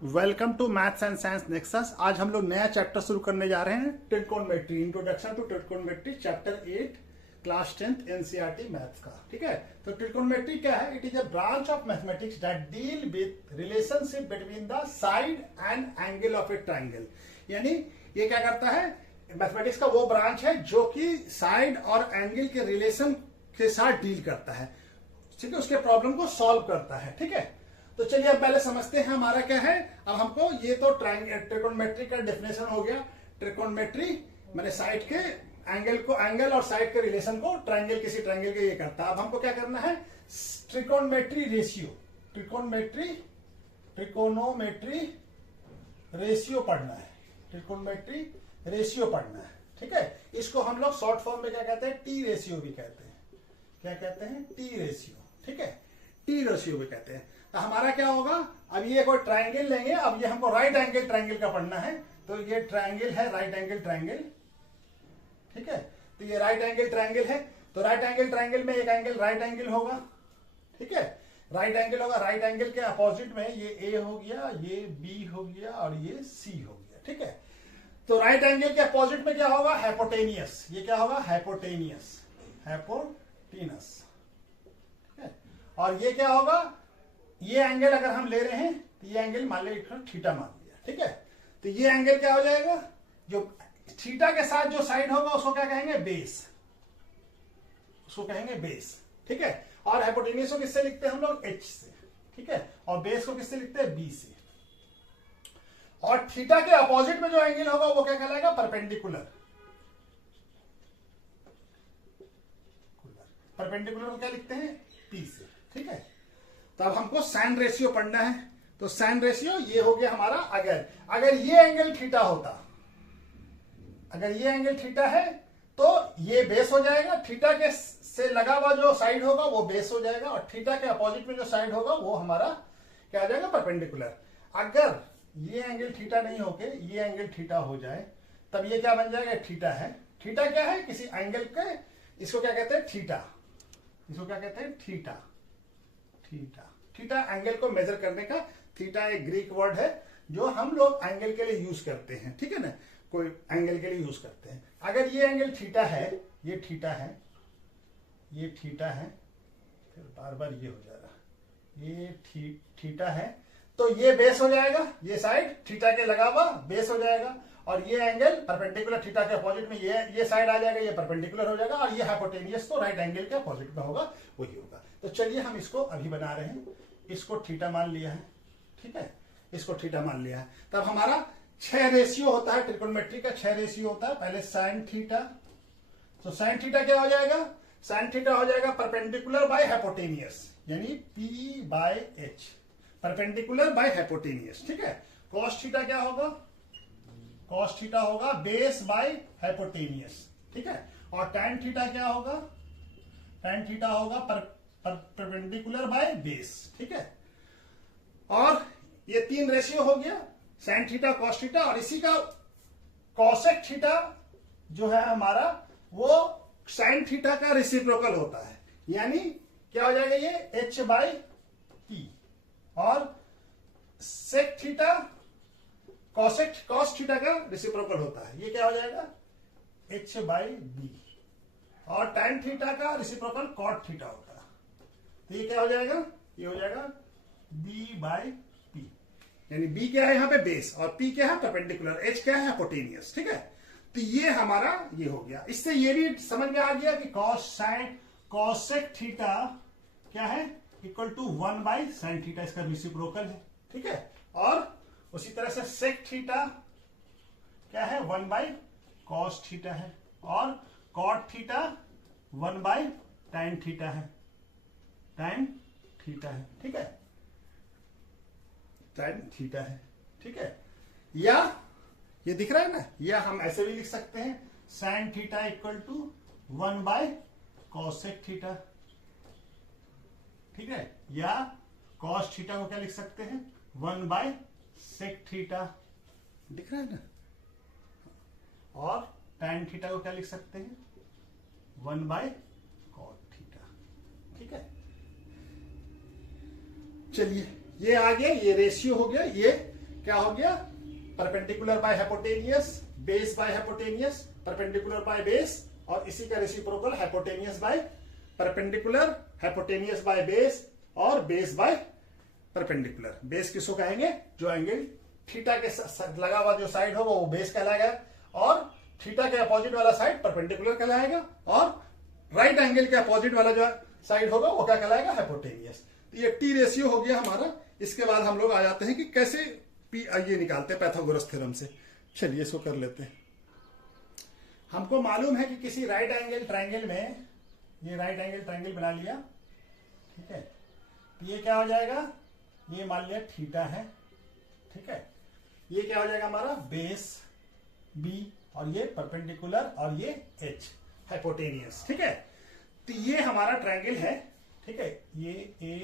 Welcome to maths and science nexus. आज हम लोग नया चैप्टर शुरू करने जा रहे हैं, trigonometry, introduction to trigonometry, chapter 8, class 10 NCERT maths का। ठीक है, तो ट्रिग्नोमेट्री क्या है? It is a branch of mathematics that deal with relationship between the side and angle of a triangle. यानी ये क्या करता है? मैथमेटिक्स का वो ब्रांच है जो कि साइड और एंगल के रिलेशन के साथ डील करता है, ठीक है, उसके प्रॉब्लम को सॉल्व करता है। ठीक है, तो चलिए अब पहले समझते हैं हमारा क्या है। अब हमको ये तो ट्रिकोनोमेट्री का डेफिनेशन हो गया। ट्रिकोनोमेट्री मैंने साइड के एंगल और साइड के रिलेशन को किसी ट्रायंगल के ये करता है। अब हमको क्या करना है? ट्रिकोनोमेट्री रेशियो पढ़ना है। ट्रिकोनोमेट्री रेशियो पढ़ना है। ठीक है, इसको हम लोग शॉर्ट फॉर्म में क्या कहते हैं? टी रेशियो भी कहते हैं। क्या कहते हैं? T ratio. ठीक है, टी रेशियो भी कहते हैं। तो हमारा क्या होगा? अब ये कोई ट्रायंगल लेंगे। अब ये हमको राइट एंगल ट्रायंगल का पढ़ना है। तो ये ट्रायंगल है, राइट एंगल ट्रायंगल। ठीक है, तो ये राइट एंगल ट्रायंगल है। तो राइट एंगल ट्रायंगल में एक एंगल राइट एंगल होगा। ठीक है, राइट एंगल होगा। राइट एंगल के अपोजिट में ये ए हो गया, ये बी हो गया और ये सी हो गया। ठीक है, तो राइट एंगल के अपोजिट में क्या होगा? हाइपोटेनियस। ये क्या होगा? हाइपोटेनियस। ठीक है, और ये क्या होगा? ये एंगल अगर हम ले रहे हैं तो ये एंगल मान लिया थीटा मान लिया। ठीक है, तो ये एंगल क्या हो जाएगा? जो थीटा के साथ जो साइड होगा उसको क्या कहेंगे? बेस। उसको कहेंगे बेस। ठीक है, और हाइपोटेनियस को किससे लिखते हैं हम लोग? एच से। ठीक है, और बेस को किससे लिखते हैं? बी से। और थीटा के अपोजिट में जो एंगल होगा वो क्या कहलाएगा? परपेंडिकुलर। परपेंडिकुलर को क्या लिखते हैं? पी से। ठीक है, तो अब हमको साइन रेशियो पढ़ना है। तो साइन रेशियो ये हो गया हमारा। अगर ये एंगल थीटा होता, अगर ये एंगल थीटा है तो ये बेस हो जाएगा। थीटा के से लगा हुआ जो साइड होगा वो बेस हो जाएगा, और थीटा के अपोजिट में जो साइड होगा वो हमारा क्या हो जाएगा? परपेंडिकुलर। अगर ये एंगल थीटा नहीं होके ये एंगल थीटा हो जाए तब ये क्या बन जाएगा? थीटा है। थीटा क्या है? किसी एंगल के, इसको क्या कहते हैं? थीटा। इसको क्या कहते हैं? थीटा। थीटा एंगल को मेजर करने का। थीटा एक ग्रीक वर्ड है जो हम लोग एंगल के लिए यूज करते हैं। ठीक है ना, कोई एंगल के लिए यूज करते हैं। अगर ये एंगल थीटा है, ये थीटा है, ये थीटा है, फिर बार बार ये हो जा रहा, ये थीटा है, तो ये बेस हो जाएगा। ये साइड थीटा के लगा हुआ बेस हो जाएगा, और ये एंगल परपेंडिकुलर थीटा के अपोजिट में ये साइड आ जाएगा, ये परपेंडिकुलर हो जाएगा, और ये हाइपोटेनियस तो राइट एंगल के अपोजिट में होगा, वही होगा। तो चलिए हम इसको अभी बना रहे हैं। इसको थीटा मान लिया है। ठीक है, इसको थीटा मान लिया है। तब हमारा 6 रेशियो होता है। ट्रिकोनोमेट्री का 6 रेशियो होता है। पहले साइन थीटा। तो साइन थीटा क्या हो जाएगा? साइन थीटा हो जाएगा परपेंडिकुलर बाय हाइपोटेनियस, यानी P by H, perpendicular by hypotenuse. ठीक है, कॉस थीटा क्या होगा? कॉस थीटा होगा बेस बाय हाइपोटेनियस। ठीक है, और टैन थीटा क्या होगा? टैन थीटा होगा परपेंडिकुलर बाय बेस। ठीक है, और ये 3 रेशियो हो गया, साइन थीटा, कॉस थीटा, और इसी का कॉसेक थीटा जो है हमारा वो साइन थीटा का रेसिप्रोकल होता है। यानी क्या हो जाएगा? ये एच बाई पी, और सेक थीटा कॉस थीटा का रेसिप्रोकल होता है। ये क्या हो जाएगा? एच बाई बी, और टैन थीटा का रेसिप्रोकल कॉट थीटा होता है। तो ये क्या हो जाएगा? ये हो जाएगा बी बाई पी, यानी बी क्या है यहाँ पे? बेस, और पी क्या है? परपेंडिकुलर, एच क्या है? हाइपोटेनियस। ठीक है, तो ये हमारा ये हो गया। इससे ये भी समझ में आ गया कि कॉसेक थीटा क्या है? Equal to 1 by sine theta, इसका रेसिप्रोकल है। ठीक है, और उसी तरह से सेक थीटा क्या है? 1 बाई कॉस थीटा है, और cot theta 1 by tan theta है। टाइन थीटा है। ठीक है, टाइन थीटा है। ठीक है, या ये दिख रहा है ना, या हम ऐसे भी लिख सकते हैं, sine theta equal to 1 by cosec theta. ठीक है, या कॉस थीटा को क्या लिख सकते हैं? 1 बाय सेक थीटा। दिख रहा है ना, और टैन थीटा को क्या लिख सकते हैं? 1 बाय कॉट थीटा। ठीक है, चलिए ये आ गया, ये रेशियो हो गया, ये क्या हो गया, perpendicular by hypotenuse, base by hypotenuse, perpendicular by base, और इसी का reciprocal hypotenuse by perpendicular, hypotenuse by base, और बेस बाय परपेंडिकुलर। बेस किसको कहेंगे, जो एंगल थीटा के लगा हुआ जो साइड होगा वो बेस कहलाएगा, और थीटा के अपोजिट वाला साइड परपेंडिकुलर कहलाएगा, और राइट एंगल के अपोजिट वाला जो साइड होगा वो क्या कहलाएगा, हाइपोटेनियस। तो ये टी रेशियो हो गया हमारा। इसके बाद हम लोग आ जाते हैं कि कैसे पी ये निकालते हैं पाइथागोरस थ्योरम से। चलिए इसको कर लेते हैं। हमको मालूम है कि किसी राइट एंगल ट्रायंगल में, ये राइट एंगल ट्रायंगल बना लिया, ठीक है, तो ये क्या हो जाएगा, ये मान लिया थीटा है, ठीक है, ये क्या हो जाएगा हमारा बेस बी, और ये परपेंडिकुलर, और ये एच हाइपोटेनियस, ठीक है। तो ये हमारा ट्रायंगल है, ठीक है, ये ए,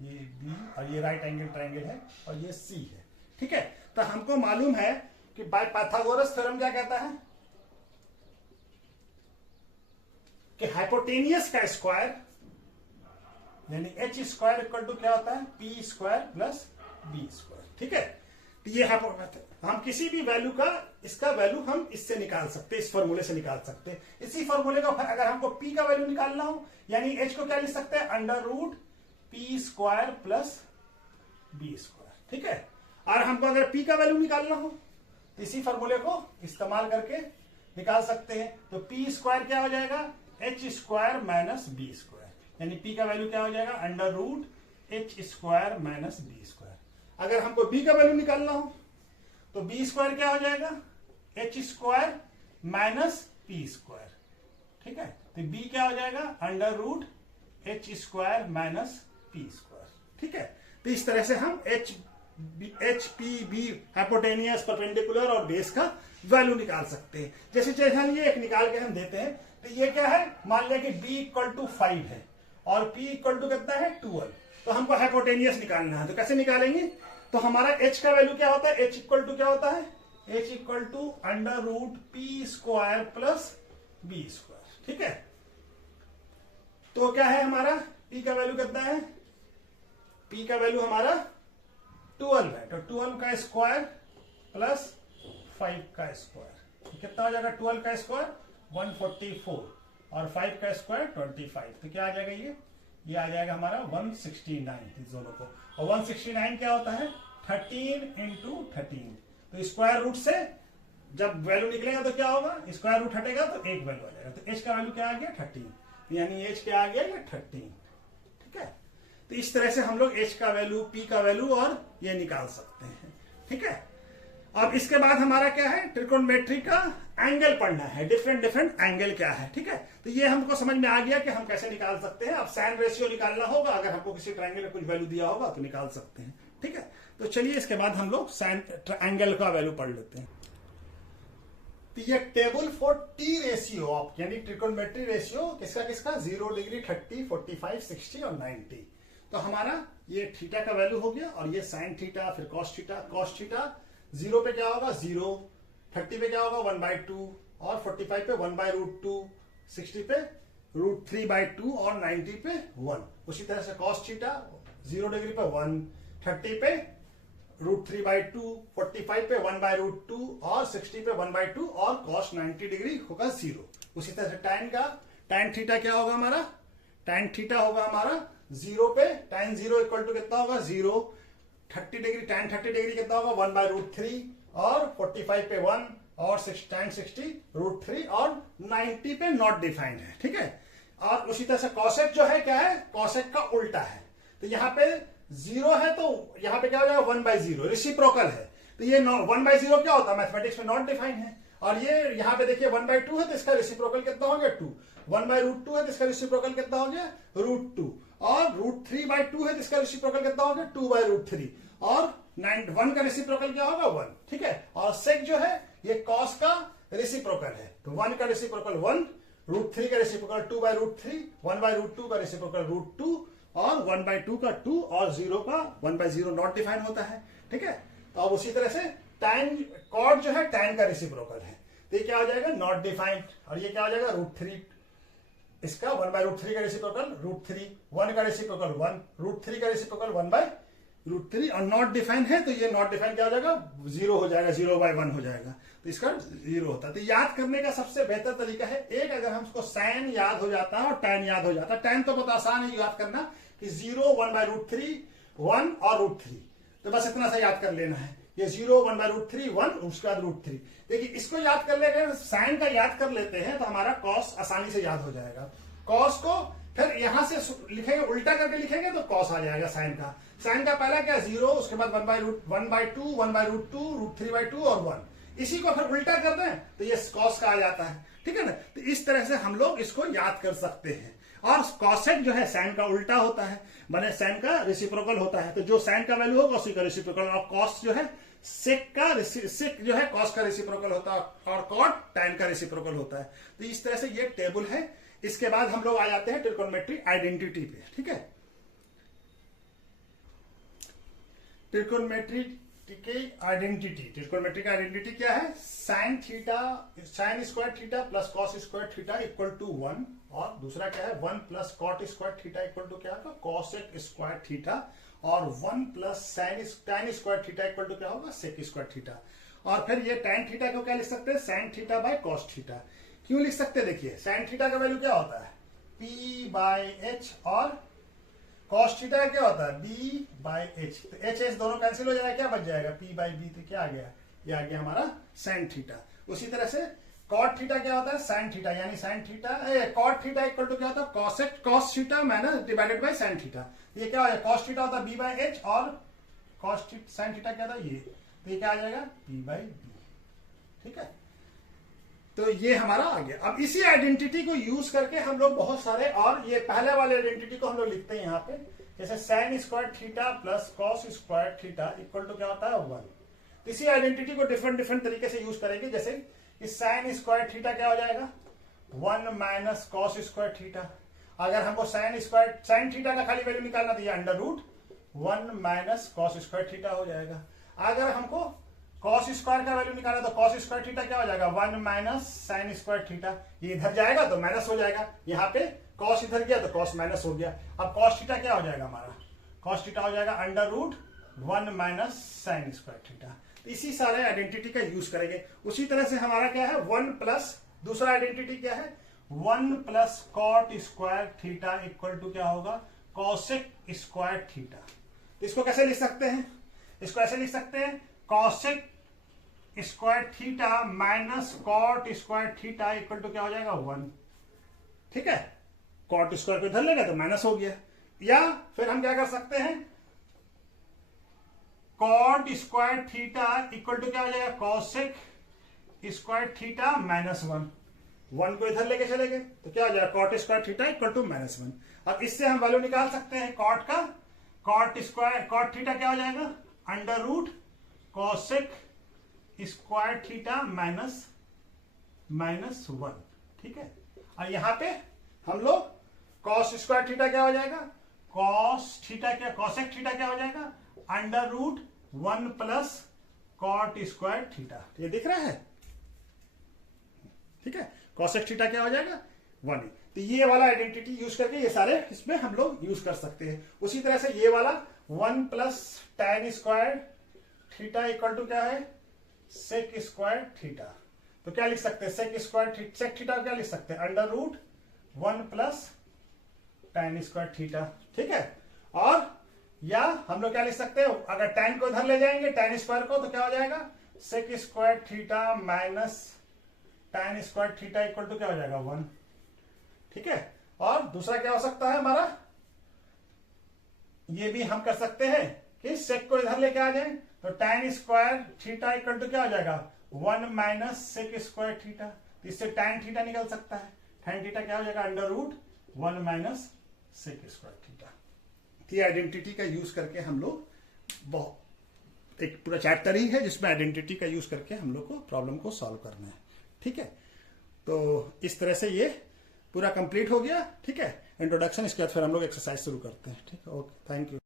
ये बी, और ये राइट एंगल ट्रायंगल है, और ये सी है, ठीक है। तो हमको मालूम है कि बाय पाइथागोरस थ्योरम क्या कहता है कि हाइपोटेनियस का स्क्वायर यानी एच स्क्वायर इक्वल टू क्या होता है, P square plus B square, ठीक है। तो ये हम किसी भी वैल्यू का, इसका वैल्यू हम इससे निकाल सकते हैं, इस फॉर्मूले से निकाल सकते हैं। इसी फॉर्मूले का अगर हमको पी का वैल्यू निकालना हो, यानी एच को क्या लिख सकते हैं, under root P square plus B square, ठीक है। और हमको अगर पी का वैल्यू निकालना हो तो इसी फॉर्मूले को इस्तेमाल करके निकाल सकते हैं। तो पी स्क्वायर क्या हो जाएगा, H square minus B square, यानी पी का वैल्यू क्या हो जाएगा, under root H square minus B square. अगर हमको बी का वैल्यू निकालना हो तो बी स्क्वायर क्या हो जाएगा, H square minus P square, ठीक है। तो बी क्या हो जाएगा, under root H square minus P square, ठीक है। तो इस तरह से हम H P B hypotenuse, perpendicular और बेस का वैल्यू निकाल सकते हैं। जैसे ये एक निकाल के हम देते हैं, तो ये क्या है, मान लिया कि b इक्वल टू 5 है और p इक्वल टू कितना है 12, तो हमको हाइपोटेनियस निकालना है। तो कैसे निकालेंगे, तो हमारा h का वैल्यू क्या होता है, h इक्वल टू क्या होता है, h equal to under root P square plus B square, ठीक है। तो क्या है हमारा p का वैल्यू कितना है, p का वैल्यू हमारा 12 है, तो 12 का स्क्वायर प्लस 5 का स्क्वायर, तो कितना हो जाएगा, 12 का स्क्वायर 144 और 5 का स्क्वायर 25, तो क्या आ जाएगा, ये आ जाएगा हमारा 169 इस दोनों को। और 169 क्या होता है, 13 इंटू 13, तो स्क्वायर रूट से जब वैल्यू निकलेगा तो क्या होगा, स्क्वायर रूट हटेगा तो एक वैल्यू आ जाएगा। तो एच का वैल्यू क्या आ गया 13, यानी एच क्या आ गया, ये 13, ठीक है। तो इस तरह से हम लोग एच का वैल्यू, पी का वैल्यू और ये निकाल सकते हैं, ठीक है। अब इसके बाद हमारा क्या है, ट्रिकोनोमेट्री का एंगल पढ़ना है, डिफरेंट एंगल क्या है, ठीक है। तो ये हमको समझ में आ गया कि हम कैसे निकाल सकते हैं। अब साइन रेशियो निकालना होगा, अगर हमको किसी ट्रायंगल में कुछ वैल्यू दिया होगा तो निकाल सकते हैं, ठीक है। तो चलिए इसके बाद हम लोग साइन एंगल का वैल्यू पढ़ लेते हैं। तो ये table for T ratio of, यानी ट्रिकोनोमेट्री रेशियो किसका 0 डिग्री, 30, 45, 60 और 90। तो हमारा ये थीटा का वैल्यू हो गया, और ये साइन थीटा, फिर कॉस थीटा 0 पे क्या होगा 0, 30 पे क्या होगा 1/2, और 45 पे 1/√2, 60 पे √3/2 और 90 पे 1। उसी तरह से कॉस थीटा 0 डिग्री पे 1, 30 पे √3/2, 45 पे 1/√2 और 60 पे 1/2, और कॉस 90 डिग्री होगा 0। उसी तरह से tan थीटा क्या होगा हमारा, tan थीटा होगा हमारा 0 पे, tan 0 इक्वल टू कितना होगा 0, 30 डिग्री, tan 30 डिग्री कितना होगा 1/√3, और 45 पे 1, और tan 60 √3, और 90 पे नॉट डिफाइंड है, ठीक है। और उसी तरह से कॉसेक जो है क्या है, कॉसेक का उल्टा है। तो यहाँ पे 0 है तो यहाँ पे क्या हो जाएगा 1/0, रेसिप्रोकल है। तो ये 1/0 क्या होता है, मैथमेटिक्स में नॉट डिफाइंड है। और ये यहाँ पे देखिए 1/2 है तो इसका रेसिप्रोकल कितना हो गया 2, 1/√2 है तो इसका रेसिप्रोकल कितना हो गया √2, और √3/2 है तो इसका रेसिप्रोकल कितना हो गया 2/√3, और 1 का रेसिप्रोकल क्या होगा 1, ठीक है। और सेक जो है ये कॉस का रेसिप्रोकल है, तो 1 का रेसिप्रोकल 1, √3 का रेसिप्रोकल 2/√3, 1/√2 का रेसिप्रोकल √2, और 1/2 का 2, और 0 का 1/0 नॉट डिफाइन होता है, ठीक है। तो अब उसी तरह से tan कॉट जो है tan का रेसिप्रोकल है, तो ये क्या हो जाएगा नॉट डिफाइंड, और ये क्या हो जाएगा √3, इसका 1/√3 का रेसिप्रोकल √3, 1 का रेसिप्रोकल 1, √3 का रेसिप्रोकल 1/2, √3 और नॉट डिफाइन है तो ये नॉट डिफाइन क्या हो जाएगा, 0 हो जाएगा, 0/1 हो जाएगा, तो इसका 0 होता है। तो याद करने का सबसे बेहतर तरीका है, एक अगर हमको साइन याद हो जाता है और tan याद हो जाता है। tan तो बहुत आसान है याद करना कि 0 1/√3 1 और √3, तो बस इतना सा याद कर लेना है, ये 0 1/√3 1 उसके बाद √3। देखिए इसको याद कर लेंगे, साइन का याद कर लेते हैं तो हमारा कॉस आसानी से याद हो जाएगा। कॉस को फिर यहां से लिखेंगे, उल्टा करके लिखेंगे तो कॉस आ जाएगा साइन का। साइन का पहला क्या 0, उसके बाद 1/2 1/√2 √3/2 और 1, इसी को फिर उल्टा कर दें तो ये कॉस का आ जाता है, ठीक है ना। तो इस तरह से हम लोग इसको याद कर सकते हैं। और कॉसेक जो है साइन का उल्टा होता है, माने साइन का रेसिप्रोकल होता है, तो जो साइन का वैल्यू होगा उसी का रेसिप्रोकल। और कॉस जो है सेक जो है कॉस का रेसिप्रोकल होता है, और कॉट tan का रेसिप्रोकल होता है। तो इस तरह से ये टेबल है। इसके बाद हम लोग आ जाते हैं ट्रिकोनोमेट्रिक आइडेंटिटी पे, ठीक है। ट्रिकोनोमेट्रिक आइडेंटिटी क्या है, sine square theta plus cos square theta equal to 1, और दूसरा क्या है 1 plus cot square theta equal to क्या होगा, कॉसेक स्क्वायर थीटा, और 1 plus tan square theta equal to क्या होगा, सेक स्क्वायर थीटा। और फिर ये tan थीटा को क्या लिख सकते हैं, sine theta by cos theta. क्यों लिख सकते हैं, देखिए साइन थीटा का वैल्यू क्या होता है, p/h, और कॉस थीटा का क्या होता है, b/h। तो h दोनों कैंसिल हो जाएगा, क्या बच जाएगा, p/b। तो क्या आ गया, ये आ गया हमारा साइन थीटा। उसी तरह से कॉट थीटा क्या होता है, साइन थीटा, यानी sine theta cot theta equal to क्या होता है, cos theta minus divided by sine theta. ये क्या है, कॉस थीटा होता है b/h, और साइन थीटा क्या था ये, तो ये क्या आ जाएगा p/b, ठीक है। तो ये हमारा आ गया। अब इसी आइडेंटिटी को यूज करके हम लोग बहुत सारे, और ये पहले वाले आइडेंटिटी को हम लोग लिखते हैं यहाँ पे, जैसे sine square theta plus cos square theta equal to क्या होता है 1। इसी आइडेंटिटी को डिफरेंट तरीके से यूज करेंगे, जैसे कि साइन स्क्वायर थीटा क्या हो जाएगा 1 माइनस कॉस स्क्वायर थीटा। अगर हमको साइन थीटा का खाली वैल्यू निकालना तो ये √1 माइनस कॉस स्क्वायर थीटा हो जाएगा। अगर हमको कॉस स्क्वायर का वैल्यू निकाला तो कॉस स्क्वायर थीटा क्या हो जाएगा 1 माइनस साइन स्क्वायर थीटा। ये इधर जाएगा तो माइनस हो जाएगा, यहाँ पे कॉस इधर गया तो कॉस माइनस हो गया। अब कॉस थीटा क्या हो जाएगा हमारा, कॉस थीटा हो जाएगा √1 माइनस साइन स्क्वायर थीटा। तो इसी सारे आइडेंटिटी का यूज करेंगे। उसी तरह से हमारा क्या है 1 प्लस, दूसरा आइडेंटिटी क्या है 1 plus cot square theta equal to क्या होगा, कॉसेक स्क्वायर थीटा। तो इसको कैसे लिख सकते हैं, इसको ऐसे लिख सकते हैं, cosec square theta minus cot square theta equal to क्या हो जाएगा 1, ठीक है। कॉट स्क्वायर को इधर लेगा तो माइनस हो गया। या फिर हम क्या कर सकते हैं, cot square theta equal to क्या हो जाएगा, कॉसेक स्क्वायर थीटा माइनस 1 को इधर लेके चले गए तो क्या हो जाएगा, cot square theta equal to -1। अब इससे हम वैल्यू निकाल सकते हैं कॉट का, कॉट थीटा क्या हो जाएगा √ कॉसेक स्क्वायर थीटा माइनस 1, ठीक है। और यहां पे हम लोग कॉस स्क्वायर थीटा क्या हो जाएगा, कॉसेक थीटा क्या हो जाएगा √1 प्लस कॉट स्क्वायर थीटा। ये दिख रहा है, ठीक है। कॉसेक थीटा क्या हो जाएगा 1। तो ये वाला आइडेंटिटी यूज करके ये सारे इसमें हम लोग यूज कर सकते हैं। उसी तरह से ये वाला 1 plus tan square theta equal to क्या है, सेक स्क्वायर थीटा। तो क्या लिख सकते हैं, सेक थीटा क्या लिख सकते हैं √1 प्लस tan स्क्वायर थीटा, ठीक है। और या हम लोग क्या लिख सकते हैं, अगर tan को इधर ले जाएंगे tan स्क्वायर को तो क्या हो जाएगा, sec square theta minus tan square theta equal to क्या हो जाएगा 1, ठीक है। और दूसरा क्या हो सकता है हमारा, ये भी हम कर सकते हैं कि सेक को इधर लेके आ जाए तो tan square theta equal to क्या हो जाएगा 1 माइनस सेक स्क्वायर थीटा। इससे tan थीटा निकल सकता है, tan थीटा क्या हो जाएगा √1 माइनस सेक स्क्वायर थीटा। ये आइडेंटिटी का यूज करके हम लोग बहुत एक पूरा चैप्टर ही है जिसमें आइडेंटिटी का यूज करके हम लोग को प्रॉब्लम को सॉल्व करना है, ठीक है। तो इस तरह से ये पूरा कंप्लीट हो गया, ठीक है, इंट्रोडक्शन। इसके बाद फिर हम लोग एक्सरसाइज शुरू करते हैं, ठीक है। Okay, thank you.